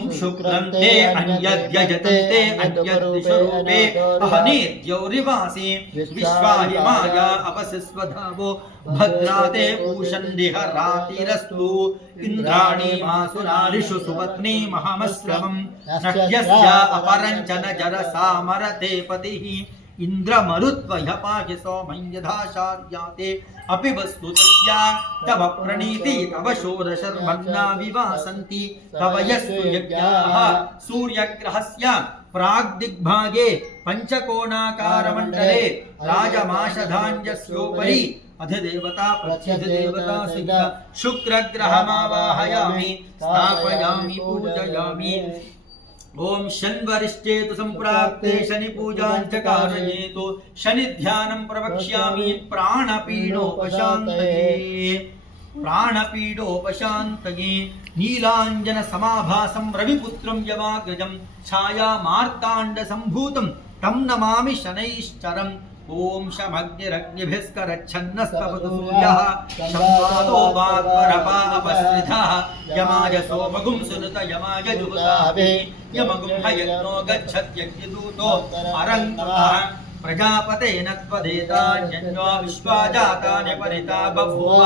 ओम शुक्रन्ते अन्यद्यजतन्ते अन्यद्दिशरूपे अहनेद्यौरिवासि विश्वाहिमाया अपसिस्वधावो भद्राते पूषन्दिहरातिरस्तु इंद्राणी मासुरारिषु सुपत्नी महामश्रवम् नह्यस्य अपरञ्चन जरसामरते पतिः इंद्रमरुत्वयपाहि सौमं यथा शार्याते अपि वस्तु तस्या तव प्रणीति तव षोडशर्मन्ना विवासन्ति तव यस्तु यज्ञाः सूर्यग्रहस्य प्राग्दिग्भागे पञ्चकोणाकारमण्डले राजमाषधान्यस्योपरि अधिदेवता प्रत्यधिदेवता सहित शुक्रग्रहमावाहयामि स्थापयामि पूजयामि। ओम शन्वरिष्ठेतु संप्राप्ते शनि पूजां च कारयेतु शनि ध्यानं प्रवक्ष्यामि प्राणपीडोपशान्तये नीलाञ्जन समाभासं रविपुत्रं यमाग्रजं छाया मार्ताण्ड संभूतं तं नमामि शनैश्चरम्। ओम शमग्निरग्निभिस्करच्छन्नस्तपतु सूर्यः शम्वातो वाग्वरपापस्रिधः यमाय सोमगुं सुनुत यमाय जुहुतावे यमगुं हयज्ञो गच्छत्यग्निदूतो अरङ्गः प्रजापतेन त्वदेतान्यन्यो विश्वा जातानि परिता बभूव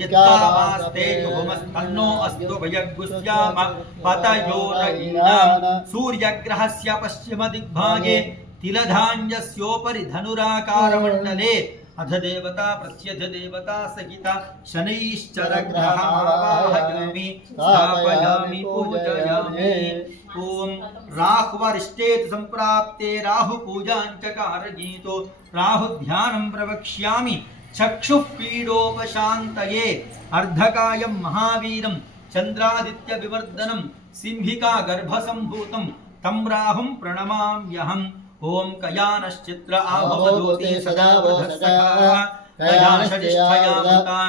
यत्तावास्ते जुहुमस्तन्नो अस्तु वयग्गुस्याम पतयोरयीणां सूर्यग्रहस्य पश्चिमदिग्भागे तिलधान्यस्योपरि धनुराकारमण्डले अधदेवता प्रत्यधिदेवता सहिता शनैश्चरग्रहमावाहयामि स्थापयामि पूजयामि। ओम राहुवरिष्ठेतु संप्राप्ते राहुपूजां च कारयेतु राहुध्यानं प्रवक्ष्यामि चक्षुः पीडोपशान्तये अर्धकायं महावीरं चन्द्रादित्यविवर्धनं सिंहिका गर्भसम्भूतं तं राहुं प्रणमाम्यहम्। ओम कयानश्चित्र आभवदोति सदा वधसखा कयानश्चिष्ठयामुता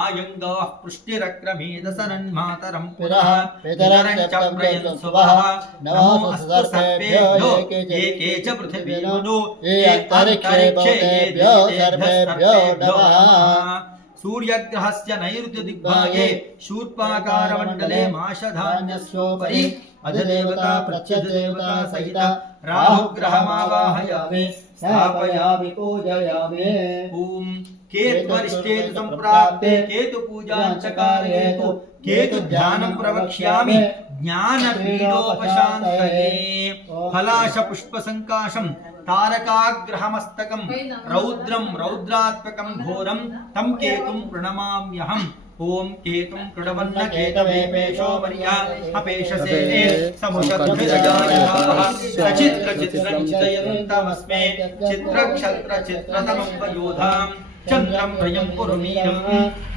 आयङ्गाः पुष्टिरक्रमेदसनन्मातरं पुरः पितरं च प्रयन्सुवः नमो अस्तु सर्वेभ्यो ये के च पृथिवीमनु ये अन्तरिक्षेभ्यो सर्वेभ्यो नमः। सूर्यग्रहस्य नैऋत्य दिग्भागे शूर्पाकारमण्डले माषधान्यस्योपरि अधिदेवता प्रत्यधिदेवता सहित राहुग्रहमावाहयामि स्थापयामि पूजयामि। ओम केतुवरिष्ठेतु संप्राप्ते केतुपूजां च कारयेतु केतुध्यानं प्रवक्ष्यामि ज्ञानपीडोपशान्तये फलाशपुष्पसङ्काशं तारकाग्रहमस्तकं रौद्रं रौद्रात्मकं घोरं तं केतुं प्रणमाम्यहम्। ओम केतुं कृडवन्न केतवेपेशो वर्या अपेशसे समुषद्भिरजायः सचित्रचित्रं चितयन्तमस्मे चित्रक्षत्रचित्रतमं वयोधां चन्द्रं भयं पुरुमीयं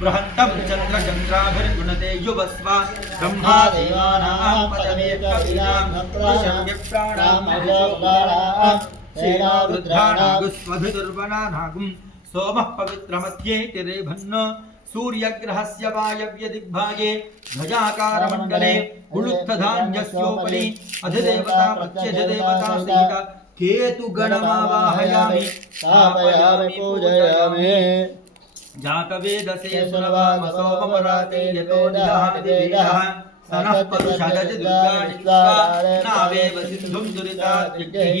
बृहन्तं चन्द्रचन्द्राभिर्गुणते युवस्व ब्रह्मादेवानां पदमेकवीनां पुरुषव्यप्राणां सेनावृद्धानागुस्वभिदुर्वनानागुं सोमः पवित्रमध्ये तिरेभन्न सूर्यग्रहस्य वायव्य दिग्भागे ध्वजाकारमण्डले गुळुत्थधान्यस्योपरि अधिदेवता प्रत्यधिदेवता सहित केतुगणमावाहयामि स्थापयामि पूजयामि। जातवेदसे सुरवामसो ममराते यतो निधामिदेवः सनः परुषदति दुर्गाणि नावेव सिन्धुं दुरिताद्यज्ञैः।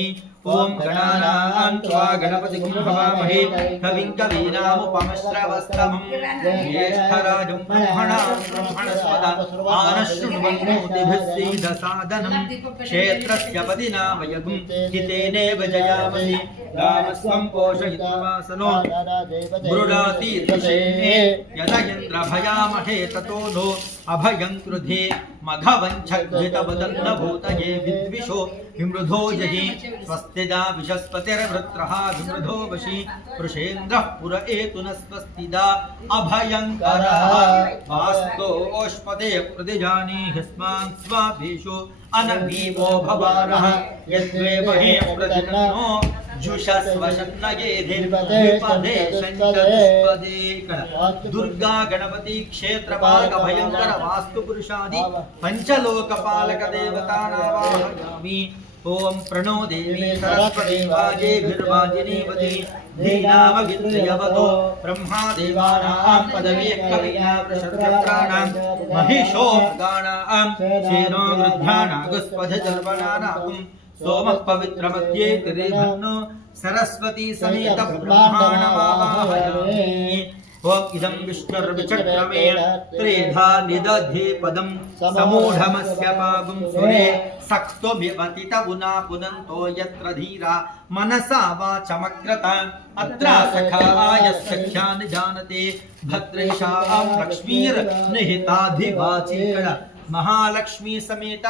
ओम गणानां त्वा गणपतिं हवामहे कविं कवीनामुपमश्रवस्तमं ज्येष्ठराजं ब्रह्मणां ब्रह्मणस्पदा आनशृण्वन्नोतिभिः सीदसादनं क्षेत्रस्य पदिना वयगुं हितेनेव जयामसि रामस्वं पोषयित्वा वासनो मृडाति ऋषेः यदा इन्द्रभयामहे ततो नो अभयं कृधे मघवञ्छद्वितवदन्नभूतये विद्विषो विमृधो जहि स्वस्तिदा विशस्पतिर्वृत्रः विमृधो वशी वृषेन्द्रः पुर एतु न स्वस्तिदा अभयङ्करः वास्तोष्पते प्रतिजानीहि स्मान् स्वाभीषु अनमीवो भवानः यद्वे महे प्रतिनो दुर्गा गणपति क्षेत्र पालक भयंकर वास्तु पुरुषादि पंचलोक पालक देवतानावाहयामि। ओम प्रणो देवी सरस्वती वाजेभिर्वाजिनीवती धीनामवित्रयवतो ब्रह्मा देवानां पदवी कविना प्रशस्त्राणां महिषो गाणां शेनो गृध्रानागस्पधजर्वणानां सोमः पवित्रमध्ये त्रिभन्नो सरस्वती समेत ब्रह्माणमावाहयामि ओम इदं विष्णुर्विचक्रमे त्रेधा निदधे पदं समूढमस्य पागुं सुरे सक्त्वमिवतितवुना पुनन्तो यत्र धीरा मनसा वाचमग्रता अत्र सखाय सख्यान् जानते भद्रेशां लक्ष्मीर्निहिताधिवाचीकण महालक्ष्मी समेत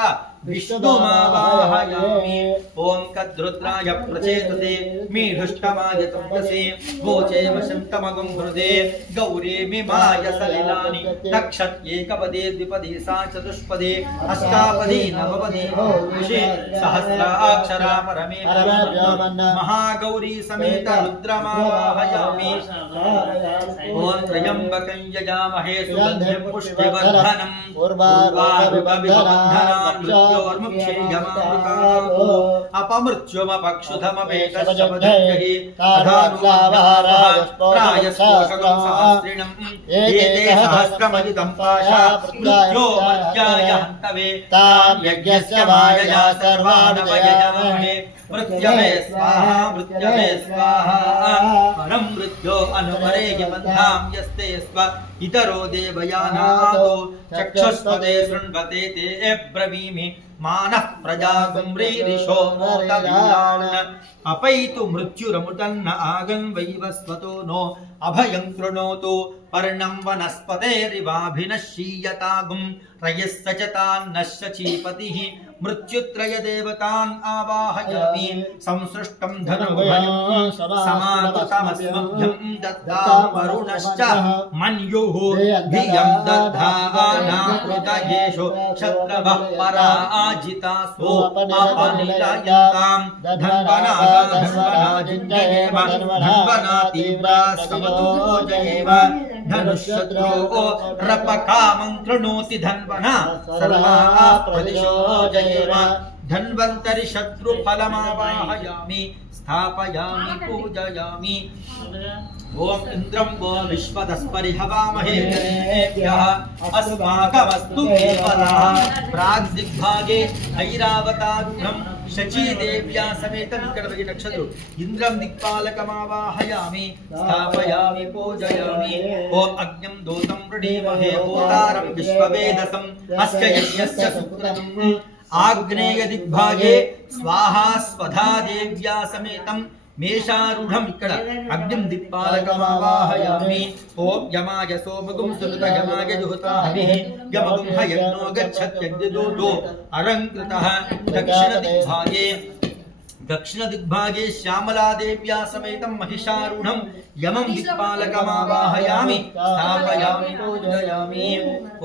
विष्णुमावाहयामि ओम कद्रुद्राय प्रचेतते मीढुष्टमाय तपसे वोचे वशन्तमगं हृदे गौरी मिमाय सलिलानि तक्षत्येकपदे द्विपदे सा चतुष्पदे अष्टापदे नवपदे बहुविशे सहस्राक्षरा परमे महागौरी समेत रुद्रमावाहयामि ओम त्र्यम्बकं यजामहे सुगन्धिं पुष्टिवर्धनम् उर्वारुकविबन्धनान् अपमृत्युमपक्षुधमपेतश्चपदङ्गहि अधानुवाहारायस्पोषकं सहस्रिणम् एते सहस्रमजितं पाशा मृत्यो मर्याय हन्तवे तां यज्ञस्य मायया सर्वानवयजामहे मृत्यवे स्वाहा परं मृत्यो अनुपरेहि बन्धां यस्ते स्व इतरो देवयानातो चक्षुष्पदे शृण्वते ते ब्रवीमि मानः प्रजागुम्रीरिषो मोतवीरान् अपैतु मृत्युरमुतन्न आगन् वैवस्वतो नो अभयं कृणोतु पर्णं वनस्पतेरिवाभिनश्यीयतागुं रयस्य च तान्नश्य चीपतिः मृत्युत्रय देवतान् आवाहयामि संसृष्टं धनुर्भयं समाकृतमस्मभ्यं दत्तां वरुणश्च मन्युः धियं दद्धानाकृतयेषु क्षत्रवः पराजितासो अपनिलयन्तां धन्वनाजिञ्जयेम धन्वना तीव्रा समतोजयेम धनुष्यद्रो रपकामं कृणोति धन्वना सर्वाः प्रदिशो जयेम धन्वन्तरि शत्रुफलमावाहयामि स्थापयामि पूजयामि ओम इंद्रं वो विश्वदस्परिहवामहे जनेभ्यः अस्माकमस्तु केवलः प्राग्दिग्भागे ऐरावतारूढं शचीदेव्या समेतं इकडे नक्षत्रु इंद्रं दिक्पालकमावाहयामि स्थापयामि पूजयामि ओम अग्निं दूतं वृणीमहे होतारं विश्ववेदसं अस्य यज्ञस्य सुकृतम् आग्नेय दिग्भागे स्वाहा स्वधा देव्या समेतं मेषारूढम् इक्कड अग्निं दिक्पालकमावाहयामि ओम यमाय सोमगुं सुनुत यमाय जुहुता हविः यमगुं हयन्नो गच्छत्यद्यदूतो अलङ्कृतः दक्षिण दिग्भागे श्यामला देव्या समेतं महिषारूढं यमं दिक्पालकमावाहयामि स्थापयामि पूजयामि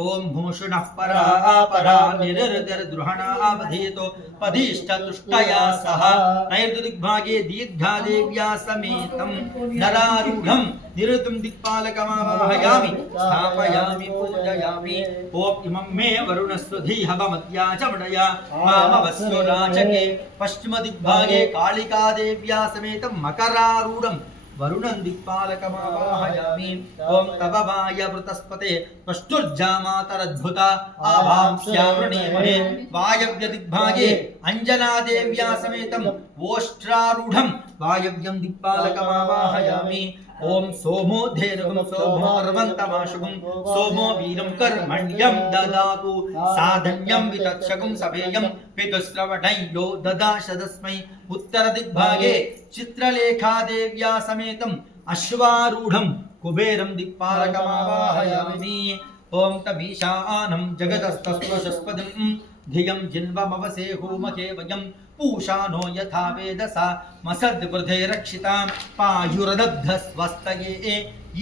ओम भूषणः परा निरर्दर्द्रुहणावधेतो पदिष्ठतुष्टया सह नैर्दिग्भागे दीर्घा देव्या समेतं नरारूढं निरुतं दिक्पालकमावाहयामि स्थापयामि पूजयामि ओम इमं मे वरुणस्वधी हवमत्या च मृडया मामवस्यो राचके पश्चिम दिग्भागे कालिका देव्या समेतं मकरारूढं वरुणं दिक्पालकमावाहयामि ओम तववाय वृतस्पते त्वष्टुर्जामातरद्भुता आभां श्यावृणीमहे वायव्य दिग्भागे अंजना देव्या समेतं वोष्ट्रारूढं वायव्यं दिक्पालकमावाहयामि ओम सोमो धेनुगुं सोमो अर्वन्तमाशुगुं सोमो वीरं कर्मण्यं ददातु साधन्यं वितक्षकुं सभेयं पितुश्रवणं यो ददाशदस्मै उत्तरदिग्भागे चित्रलेखा देव्या समेतं अश्वारूढं कुबेरं दिक्पालकमावाहयामि ओम तमीशानं जगतस्तस्वशस्पदं धियं जिन्वमवसे होमके वयं पूषानो यथा वेदसा मसद्वृधे रक्षितां पायुरदब्धस्वस्तये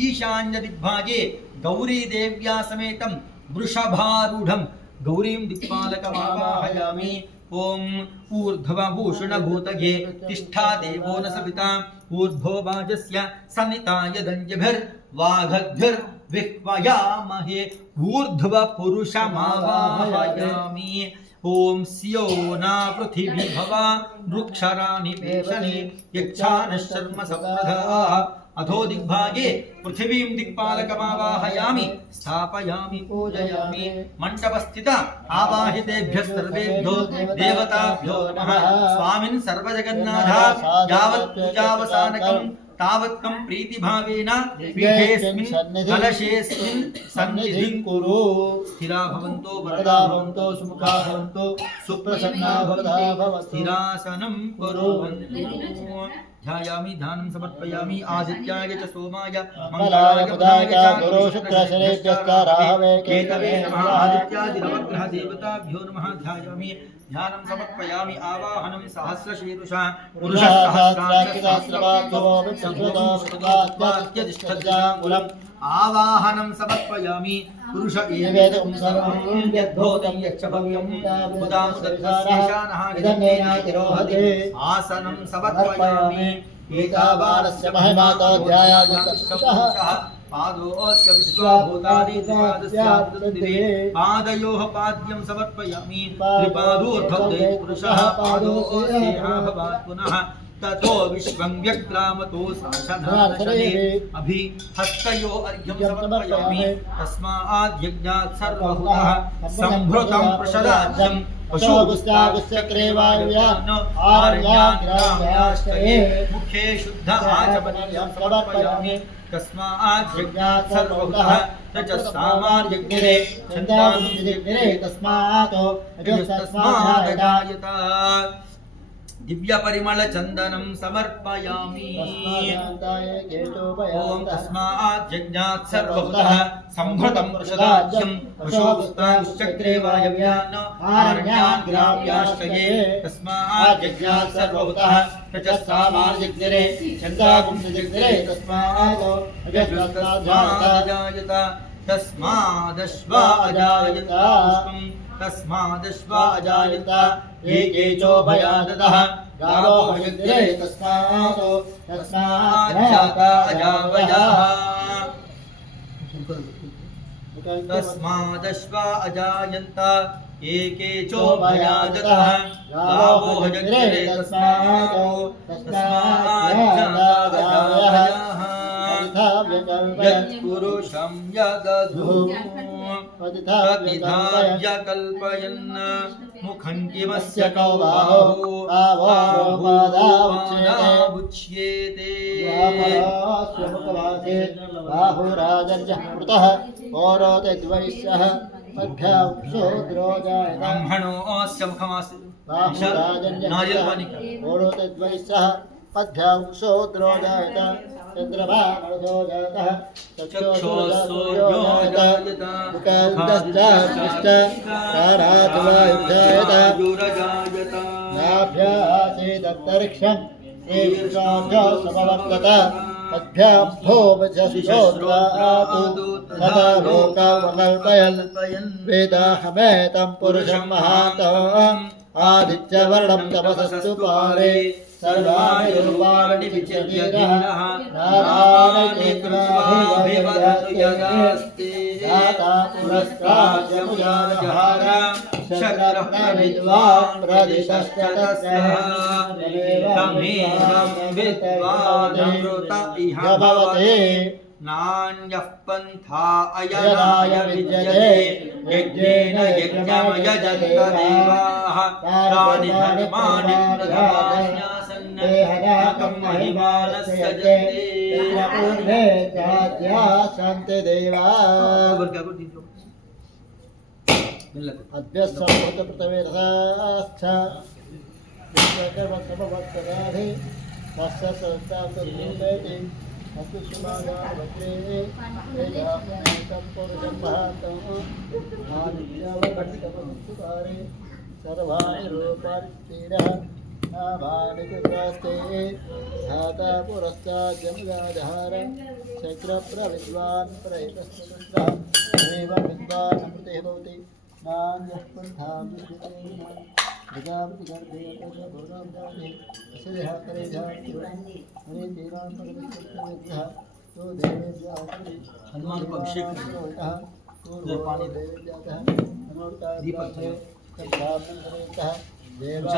ईशान्य दिग्भागे गौरी देव्या समेतं वृषभारूढं गौरीं दिक्पालकमावाहयामि ओम ऊर्ध्वभूषणभूतगे तिष्ठा देवो न सविता ऊर्ध्वो वाजस्य सन्निताय दञ्जभिर्वाघद्भिर्विह्वयामहे ऊर्ध्वपुरुषमावाहयामि ओम स्यो न पृथिवी भवा वृक्षराणि पेशने यक्षानः शर्म संप्रदाः अधो दिग्भागे पृथिवीं दिक्पालकमावाहयामि स्थापयामि पूजयामि मंडपस्थित आवाहितेभ्यः सर्वेभ्यो देवताभ्यो नमः स्वामिन् सर्वजगन्नाथ यावत् पूजावसानकं तावत्कं प्रीतिभावेन पीठेऽस्मिन् कलशेऽस्मिन् सन्निधिं कुरु स्थिरा भवन्तो वरदा भवन्तो सुमुखा भवन्तो सुप्रसन्ना भवन्तु स्थिरासनं कुर्वन्तु ध्यायामि ध्यानं समर्पयामि आदित्याय च सोमाय मंगलाय बुधाय च गुरु शुक्र शनेभ्यश्च राहवे केतवे नमः आदित्यादि नवग्रह देवताभ्यो नमः ध्यायामि ध्यानं समर्पयामि आवाहनं सहस्रशीर्षा पुरुषः सहस्राक्षसहस्रपादो विश्वदात्मत्यतिष्ठत्याङ्गुलम् आवाहनं समर्पयामि पुरुष एवेदं सर्वं यद्भूतं यच्च भव्यं मुदामुदत्तस्येषानः यदन्नेनातिरोहते आसनं समर्पयामि एतावानस्य महिमातो ध्यायामः पादोऽस्य विश्वभूतानि त्रिपादस्यादिवे पादयोः पाद्यं समर्पयामि त्रिपादोर्ध्वं पुरुषः पादोऽस्येह भवात् पुनः ततो विश्वं व्यक्रामतो साशनाशने अभि हस्तयो अर्घ्यं समर्पयामि तस्माद् यज्ञात् सर्वभूतः संभृतं प्रसादाज्यं पशुगुस्तागुस्चक्रे वायुयान् आरण्याग्राम्याश्रये मुखे शुद्ध आचमनीयं समर्पयामि तस्माद् यज्ञात् सर्वभूतः रजस्सामार्यज्ञिरे छन्दांसि तस्मात् रजस्तस्मादजायत दिव्य परिमल चंदनं समर्पयामि ओम तस्मात् यज्ञात् सर्वभूतः संभृतं प्रसादाज्यं पशुगुस्तागुश्चक्रे वायव्यान् आरण्याग्राम्याश्रये तस्मात् यज्ञात् सर्वभूतः रजस्सामार्यज्ञिरे छन्दांसि तस्मात् रजस्तस्मादजायत तस्मादश्वा अजायत तस्मादश्वा अजायत एके चोभयादतः गावो भजन्ते तस्मात् जाता अजावयाः तस्मादश्वा अजायन्त एके चोभयादतः गावो भजन्ते तस्मात् जाता अजावयाः यत्पुरुषं यदधु तद्विधाय कल्पयन् मुखं किमस्य कौ बाहुरुच्येते बाहुराजर्यः कृतः पौरोते द्वैश्यः ब्रह्मणोऽस्य मुखमास्य पौरोते द्वैश्यः पद्भ्याक्षोद्रोजायत चन्द्रभानोजो जातः चक्षुषोर्यो जायत मुखादश्चाभिष्टाराधवायुजायत नाभ्यासेदन्तरिक्षं शीर्षाभ्यो समवर्तत तद्भ्यां भोमजश्रोत्रातु तथा लोकावकल्पयन् वेदाहमेतं पुरुषं महान्तम् आदित्यवर्णं तपसस्तु पारे सर्वाणि रूपाणि विचिन्तिरः नारायणे कृत्वाभिवदति दाता पुरस्ताद्यमुजाजहार शक्रविद्वान् प्रदिशश्च तस्यः तमेवं विद्वानमृत इह भवते नान्यः पन्था अयनाय विद्यते यज्ञेन यज्ञं यजन्त देवाः तानि धर्माणि प्रधान्यासन्नकं महिमानस्य जयते पूर्वे जात्यासन्ते देवाः अभ्यस्संभूतप्रतवेदसाश्च विश्वकर्मसमवत्सराधि तस्य संस्थापति अत्युष्मागावत्रे वेदापनेकं पुरुषं महान्तम् आदित्यवत्तमस्तुकारे सर्वाणि रूपाणि स्थिरः नाभानि कृतास्ते धाता पुरस्ताद्यमुजाजहार शक्रप्रविद्वान् प्रहितस्तुत्रः एवं विद्वान् अमृते भवति नान्यः पन्थां विद्यते प्रजापति गर्भे भोगाब्दाने अस्य करे जाति हरे देवां परमेश्वरः तो देवेभ्यः हनुमान को अभिषेक तो पानी दे जाता है दीपक देवा